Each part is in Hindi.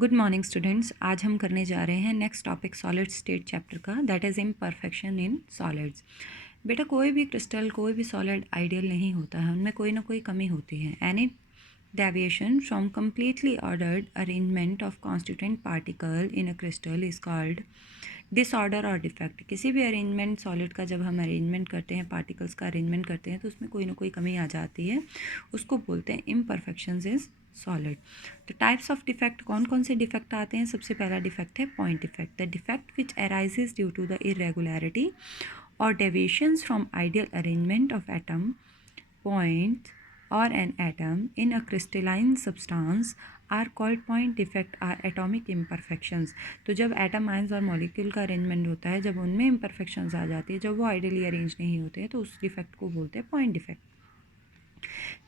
Good morning students. आज हम करने जा रहे हैं next topic solid state chapter का, that is imperfection in solids. बेटा कोई भी क्रिस्टल, कोई भी सॉलिड आइडियल नहीं होता है, उनमें कोई ना कोई कमी होती है। Any deviation from completely ordered arrangement of constituent particle in a crystal is called disorder or defect। किसी भी अरेंजमेंट सॉलिड का जब हम अरेंजमेंट करते हैं, पार्टिकल्स का अरेंजमेंट करते हैं, तो उसमें कोई ना कोई कमी आ जाती है, उसको बोलते हैं imperfections in सॉलिड। तो टाइप्स ऑफ डिफेक्ट, कौन कौन से डिफेक्ट आते हैं? सबसे पहला डिफेक्ट है point defect. The defect which arises due to the irregularity और deviations from ideal arrangement of atom points or an atom in a crystalline substance are called point defect or atomic imperfections। तो जब एटम आयंस और मॉलिक्यूल का अरेंजमेंट होता है, जब उनमें imperfections आ जाती है, जब वो आइडियली अरेंज नहीं होते हैं, तो उस डिफेक्ट को बोलते हैं point defect.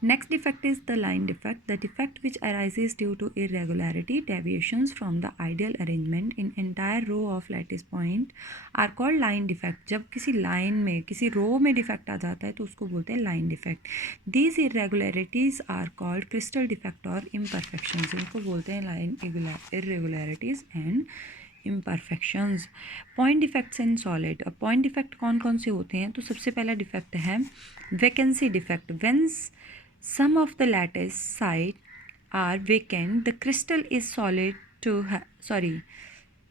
Next defect is the line defect, the defect which arises due to irregularity, deviations from the ideal arrangement in entire row of lattice point are called line defect। जब किसी लाइन में, किसी रो में डिफेक्ट आ जाता है, तो उसको बोलते हैं line defect. These irregularities are called crystal defect और imperfections। इनको बोलते हैं line irregularities and imperfections। Point defects in solid. अब पॉइंट डिफेक्ट कौन कौन से होते हैं? तो सबसे पहला डिफेक्ट है vacancy defect. When some of the lattice site are vacant, the crystal is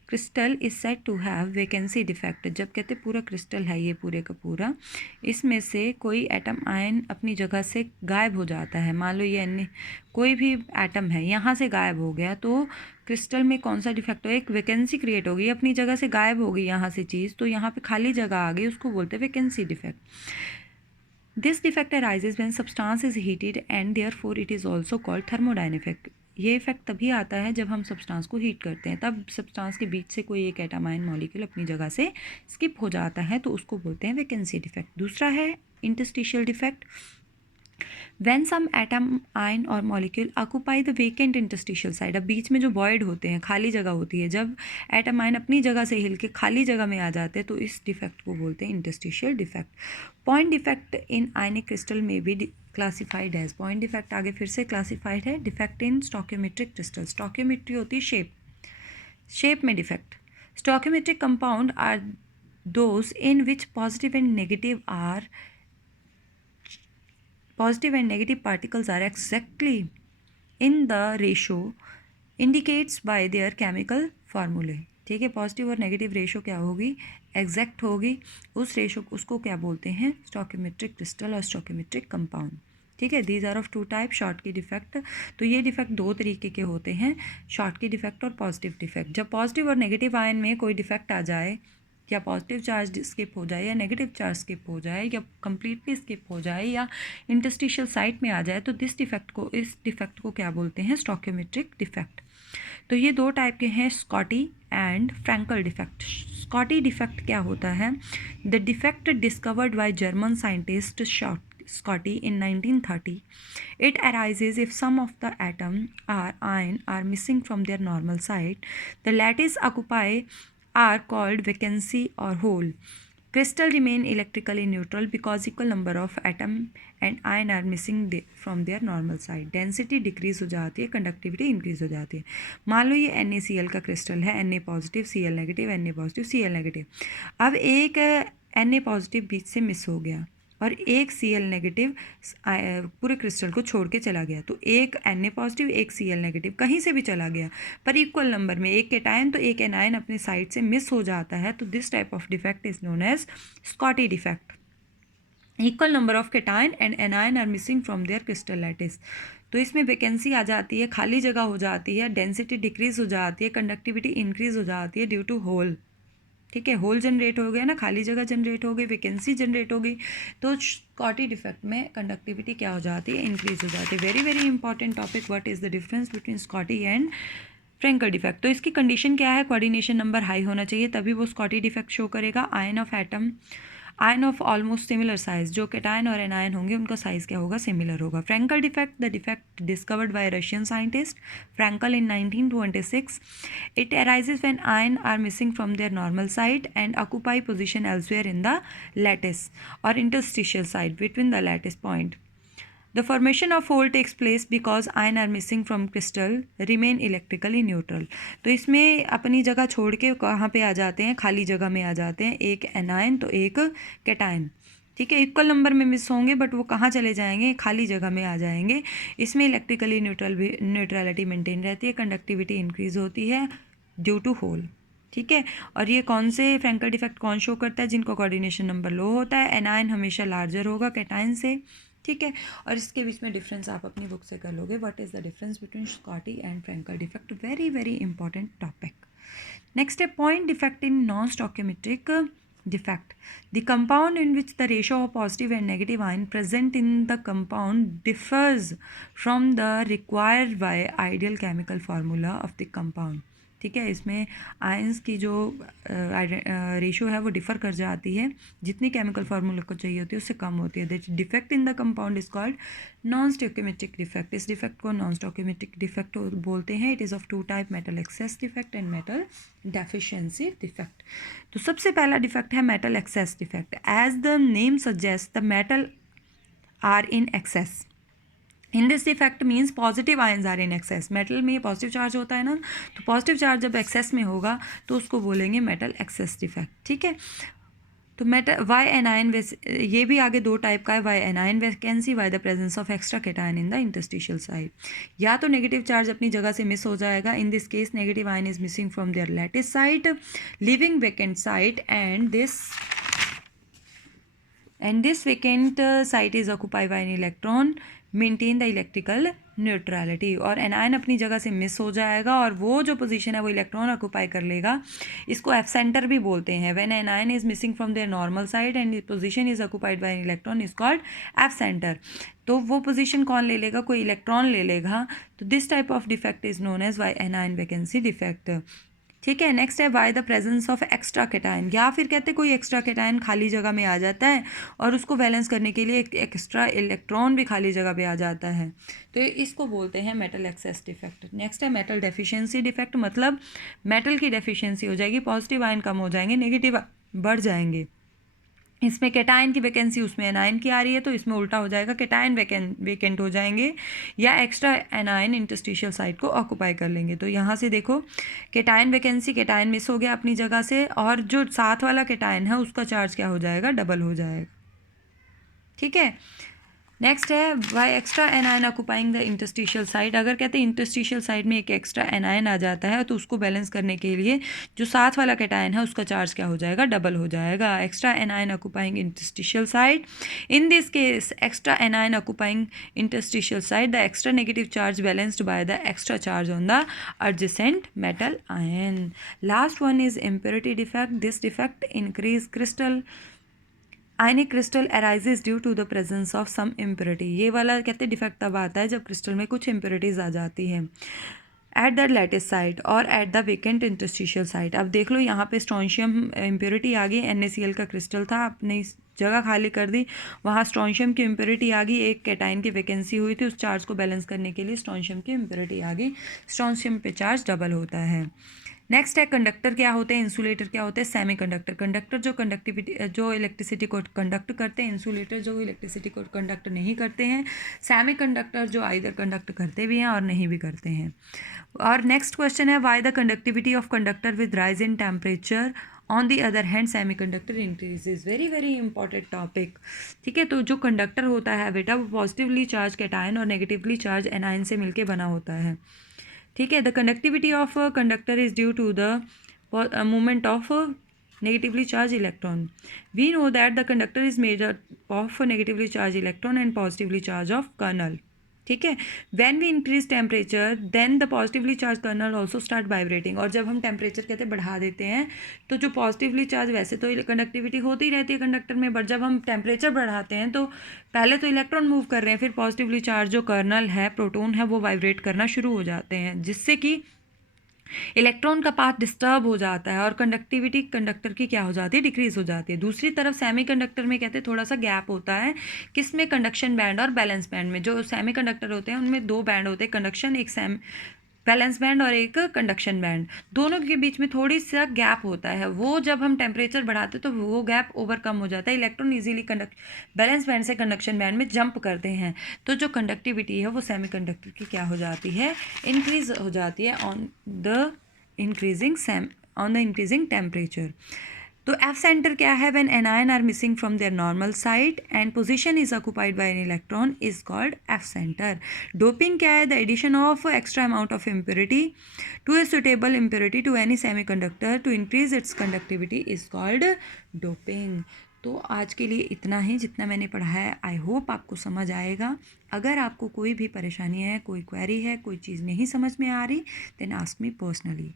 crystal is said to have vacancy defect। जब कहते पूरा क्रिस्टल है ये पूरे का पूरा, इसमें से कोई एटम आयन अपनी जगह से गायब हो जाता है। मान लो ये कोई भी एटम है, यहाँ से गायब हो गया, तो क्रिस्टल में कौन सा डिफेक्ट हो? एक वैकेंसी क्रिएट होगी, अपनी जगह से गायब हो गई यहाँ से चीज़, तो यहाँ पे खाली जगह आ गई, उसको बोलते हैं vacancy defect. This defect arises when substance is heated and therefore it is also called thermodynamic। ये इफेक्ट तभी आता है जब हम सब्सटेंस को हीट करते हैं, तब सब्सटेंस के बीच से कोई एक एटम आयन मॉलिक्यूल अपनी जगह से स्किप हो जाता है, तो उसको बोलते हैं वैकेंसी डिफेक्ट। दूसरा है interstitial defect. When some atom ion और molecule occupy the vacant interstitial side। अब बीच में जो void होते हैं, खाली जगह होती है, जब एटम आयन अपनी जगह से हिल के खाली जगह में आ जाते हैं, तो इस डिफेक्ट को बोलते हैं इंटरस्टिशियल डिफेक्ट। पॉइंट डिफेक्ट इन आयनिक क्रिस्टल में भी क्लासिफाइड है। पॉइंट डिफेक्ट आगे फिर से क्लासिफाइड है। Defect in stoichiometric crystal. Stoichiometry होती है शेप में defect. Stoichiometric compound are those in which positive and negative and negative particles are exactly in the ratio indicates by their chemical formulae। ठीक है, पॉजिटिव और नेगेटिव रेशो क्या होगी? एग्जैक्ट होगी। उस रेशो उसको क्या बोलते हैं? स्टोकियोमेट्रिक क्रिस्टल और स्टोकियोमेट्रिक कंपाउंड। ठीक है, these are of two type. Schottky defect, तो ये डिफेक्ट दो तरीके के होते हैं, शॉर्ट की डिफेक्ट और पॉजिटिव डिफेक्ट। जब पॉजिटिव और नेगेटिव आयन में कोई डिफेक्ट आ जाए, या पॉजिटिव चार्ज स्किप हो जाए, या नेगेटिव चार्ज स्किप हो जाए, या कंप्लीटली स्किप हो जाए, या इंटरस्टिशियल साइट में आ जाए, तो इस डिफेक्ट को क्या बोलते हैं? Stoichiometric defect. तो ये दो टाइप के हैं, Schottky and Frenkel defect. Schottky defect क्या होता है? The defect discovered by German scientist Scotty in 1930। It arises if some of the atom or ion are missing from their normal site। The lattice occupy are called vacancy or hole। Crystal remain electrically neutral because equal number of atom and ion are missing from their normal site। Density decrease हो जाती है, conductivity increase हो जाती है। मान लो ये NaCl का क्रिस्टल है, Na positive Cl negative, Na positive Cl negative. अब एक Na पॉजिटिव बीच से मिस हो गया और एक Cl नेगेटिव पूरे क्रिस्टल को छोड़ के चला गया, तो एक Na पॉजिटिव एक Cl नेगेटिव कहीं से भी चला गया, पर इक्वल नंबर में, एक केटायन तो एक एनायन अपने साइड से मिस हो जाता है, तो this type of defect is known as Schottky defect. Equal number of cation and anion are missing from their crystal lattice. तो इसमें वैकेंसी आ जाती है, खाली जगह हो जाती है, डेंसिटी डिक्रीज हो जाती है, कंडक्टिविटी इंक्रीज हो जाती है ड्यू टू होल। ठीक है, होल जनरेट हो गया ना, खाली जगह जनरेट हो गई, वैकेंसी जनरेट हो गई, तो स्कॉटी डिफेक्ट में कंडक्टिविटी क्या हो जाती है? इंक्रीज हो जाती है। Very very important topic, what is the difference between Schottky and Frenkel defect. तो इसकी कंडीशन क्या है? कोऑर्डिनेशन नंबर हाई होना चाहिए, तभी वो स्कॉटी डिफेक्ट शो करेगा। Ion of almost similar size, जो केटायन और एनायन होंगे उनका साइज क्या होगा? सिमिलर होगा। Frenkel defect, the defect discovered by Russian scientist Frenkel in 1926। It arises when ion are missing from their normal site and occupy position elsewhere in the lattice और interstitial site between the lattice point. The formation of hole takes place because ion are missing from crystal remain electrically neutral. तो इसमें अपनी जगह छोड़ के कहाँ पे आ जाते हैं, खाली जगह में आ जाते हैं, एक एनायन तो एक कैटायन। ठीक है, इक्वल नंबर में मिस होंगे बट वो कहाँ चले जाएंगे, खाली जगह में आ जाएंगे। इसमें इलेक्ट्रिकली न्यूट्रलिटी मेंटेन रहती है, कंडक्टिविटी इंक्रीज होती है ड्यू टू होल। ठीक है, और ये कौन से फ्रैंकल डिफेक्ट कौन शो करता है, जिनको कोऑर्डिनेशन नंबर लो होता है। एनायन हमेशा लार्जर होगा कैटायन से। ठीक है, और इसके बीच में डिफरेंस आप अपनी बुक से कर लोगे, what is the difference between Schottky and Frenkel defect. Very very important topic. Next है point defect in non stoichiometric defect. The compound in which the ratio of positive and negative ion present in the compound differs from the required by ideal chemical formula of the compound. ठीक है, इसमें आयंस की जो रेशियो है वो डिफ़र कर जाती है, जितनी केमिकल फार्मूला को चाहिए होती है उससे कम होती है। That defect in the compound is called non stoichiometric defect. इस डिफेक्ट को नॉन स्टोकियोमेट्रिक डिफेक्ट बोलते हैं। It is of two type, metal excess defect and metal deficiency defect. तो सबसे पहला डिफेक्ट है metal excess defect. As the name suggest the metal are in excess. In this defect means positive ions are in excess. Metal में पॉजिटिव चार्ज होता है ना, तो पॉजिटिव चार्ज जब एक्सेस में होगा तो उसको बोलेंगे मेटल एक्सेस डिफेक्ट। ठीक है, तो मेटल वाई एनायन ये भी आगे दो टाइप का है, by anion vacancy, by the presence of extra cation in the interstitial side. या तो नेगेटिव चार्ज अपनी जगह से मिस हो जाएगा, in this case negative ion is missing from their lattice site leaving vacant site and this vacant site is occupied by an electron, maintain the electrical neutrality। और एनायन अपनी जगह से मिस हो जाएगा और वो जो पोजीशन है वो इलेक्ट्रॉन ऑक्यूपाई कर लेगा। इसको एफ सेंटर भी बोलते हैं। When anion is missing from their normal side and position is occupied by an electron is called F centre. तो वो पोजीशन कौन ले लेगा, कोई इलेक्ट्रॉन ले लेगा। तो this type of defect is known as by anion vacancy defect. ठीक है, नेक्स्ट है by the presence of extra cation. या फिर कहते हैं कोई एक्स्ट्रा कैटायन खाली जगह में आ जाता है और उसको बैलेंस करने के लिए एक एक्स्ट्रा इलेक्ट्रॉन भी खाली जगह पे आ जाता है, तो इसको बोलते हैं मेटल एक्सेस डिफेक्ट। नेक्स्ट है मेटल डेफिशिएंसी डिफेक्ट, मतलब मेटल की डेफिशिएंसी हो जाएगी, पॉजिटिव आयन कम हो जाएंगे, नेगेटिव बढ़ जाएंगे। इसमें कैटायन की वैकेंसी उसमें एनायन की आ रही है, तो इसमें उल्टा हो जाएगा, कैटायन वेकेंट हो जाएंगे या एक्स्ट्रा एनायन इंटरस्टिशियल साइट को ऑक्यूपाई कर लेंगे। तो यहाँ से देखो कैटायन वैकेंसी, कैटायन मिस हो गया अपनी जगह से, और जो साथ वाला कैटायन है उसका चार्ज क्या हो जाएगा, डबल हो जाएगा। ठीक है, नेक्स्ट है by extra anion occupying the interstitial side. अगर कहते हैं इंटरस्टिशियल साइड में एक एक्स्ट्रा एनायन आ जाता है तो उसको बैलेंस करने के लिए जो साथ वाला कैटायन है उसका चार्ज क्या हो जाएगा, डबल हो जाएगा। Extra anion occupying interstitial side, in this case extra anion occupying interstitial side, the extra negative charge balanced by the extra charge on the adjacent metal ion. Last one is impurity defect. This defect increase crystal ionic crystal arises due to the presence of some impurity. ये वाला कहते हैं डिफेक्ट तब आता है जब क्रिस्टल में कुछ इम्प्योरिटीज आ जाती हैं एट द लैटिस साइट और at the vacant interstitial site. अब देख लो यहाँ पे स्ट्रोंशियम इम्प्योरिटी आ गई, NaCl का क्रिस्टल था, आपने जगह खाली कर दी, वहाँ स्ट्रोंशियम की इम्प्योरिटी आ गई, एक कैटायन की वैकेंसी हुई थी, उस चार्ज को बैलेंस करने के लिए स्ट्रोंशियम की इम्प्योरिटी आ गई, स्ट्रोंशियम पे चार्ज डबल होता है। नेक्स्ट है कंडक्टर क्या होते हैं, इंसुलेटर क्या होते हैं, सेमी कंडक्टर। कंडक्टर जो कंडक्टिविटी जो इलेक्ट्रिसिटी को कंडक्ट करते हैं, इंसुलेटर जो इलेक्ट्रिसिटी को कंडक्ट नहीं करते हैं, सेमी कंडक्टर जो आइदर कंडक्ट करते भी हैं और नहीं भी करते हैं। और नेक्स्ट क्वेश्चन है by the conductivity of conductor with rise in temperature on the other hand semi conductor increases. Very very important topic. ठीक है, तो जो कंडक्टर होता है बेटा वो पॉजिटिवली चार्ज कैटायन और नेगेटिवली चार्ज एनायन से मिलकर बना होता है। ठीक है, the conductivity of conductor is due to the movement of negatively charged electron. We know that the conductor is made up of negatively charged electron and positively charged of kernel. ठीक है, when we increase temperature then the positively charged kernel also start vibrating। और जब हम टेम्परेचर कहते हैं बढ़ा देते हैं तो जो पॉजिटिवली चार्ज, वैसे तो कंडक्टिविटी होती ही रहती है कंडक्टर में, बट जब हम टेम्परेचर बढ़ाते हैं तो पहले तो इलेक्ट्रॉन मूव कर रहे हैं, फिर पॉजिटिवली चार्ज जो कर्नल है, प्रोटॉन है, वो वाइब्रेट करना शुरू हो जाते हैं, जिससे कि इलेक्ट्रॉन का पाथ डिस्टर्ब हो जाता है और कंडक्टिविटी कंडक्टर की क्या हो जाती है, डिक्रीज हो जाती है। दूसरी तरफ सेमी कंडक्टर में कहते हैं थोड़ा सा गैप होता है, किसमें, कंडक्शन बैंड और बैलेंस बैंड में। जो सेमी कंडक्टर होते हैं उनमें दो बैंड होते हैं, कंडक्शन एक वैलेंस बैंड और एक कंडक्शन बैंड, दोनों के बीच में थोड़ी सा गैप होता है, वो जब हम टेम्परेचर बढ़ाते हैं तो वो गैप ओवरकम हो जाता है, इलेक्ट्रॉन इजीली वैलेंस बैंड से कंडक्शन बैंड में जंप करते हैं, तो जो कंडक्टिविटी है वो सेमीकंडक्टर की क्या हो जाती है, इंक्रीज हो जाती है ऑन द इंक्रीजिंग टेम्परेचर। तो एफ सेंटर क्या है, when anion are missing from their normal site and position is occupied by an electron is called F centre. Doping क्या है, the addition of extra amount of impurity to a suitable impurity to any semiconductor to increase its conductivity is called doping. तो आज के लिए इतना ही जितना मैंने पढ़ा है, आई होप आपको समझ आएगा। अगर आपको कोई भी परेशानी है, कोई क्वेरी है, कोई चीज़ नहीं समझ में आ रही, देन आस्क मी पर्सनली।